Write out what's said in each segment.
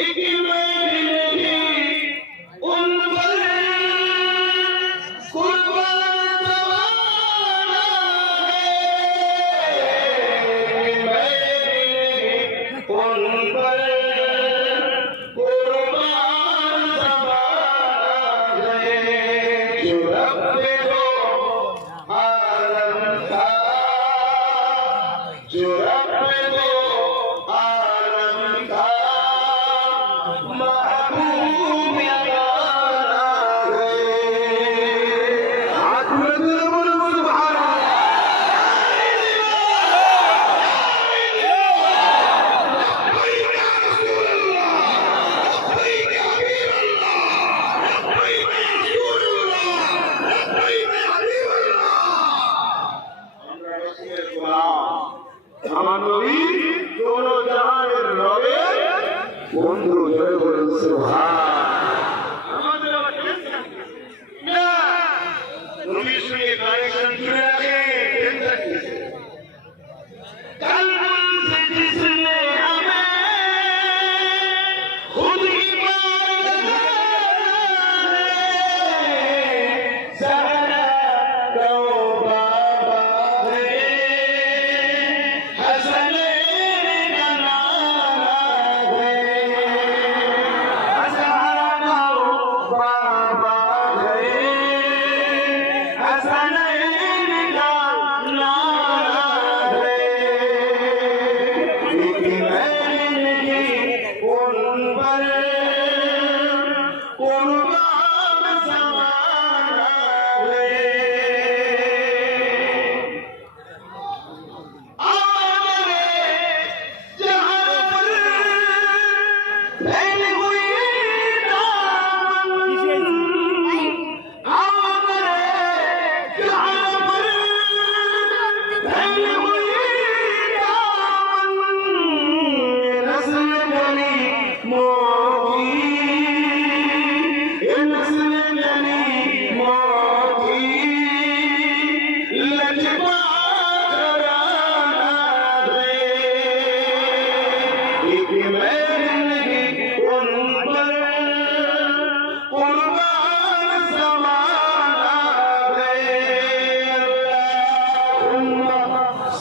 இகிமேலே আমার নবী কোন জাহানের রবে বন্ধু জয় বলুন সুবহান।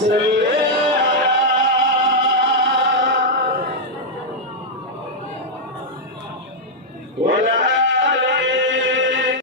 Say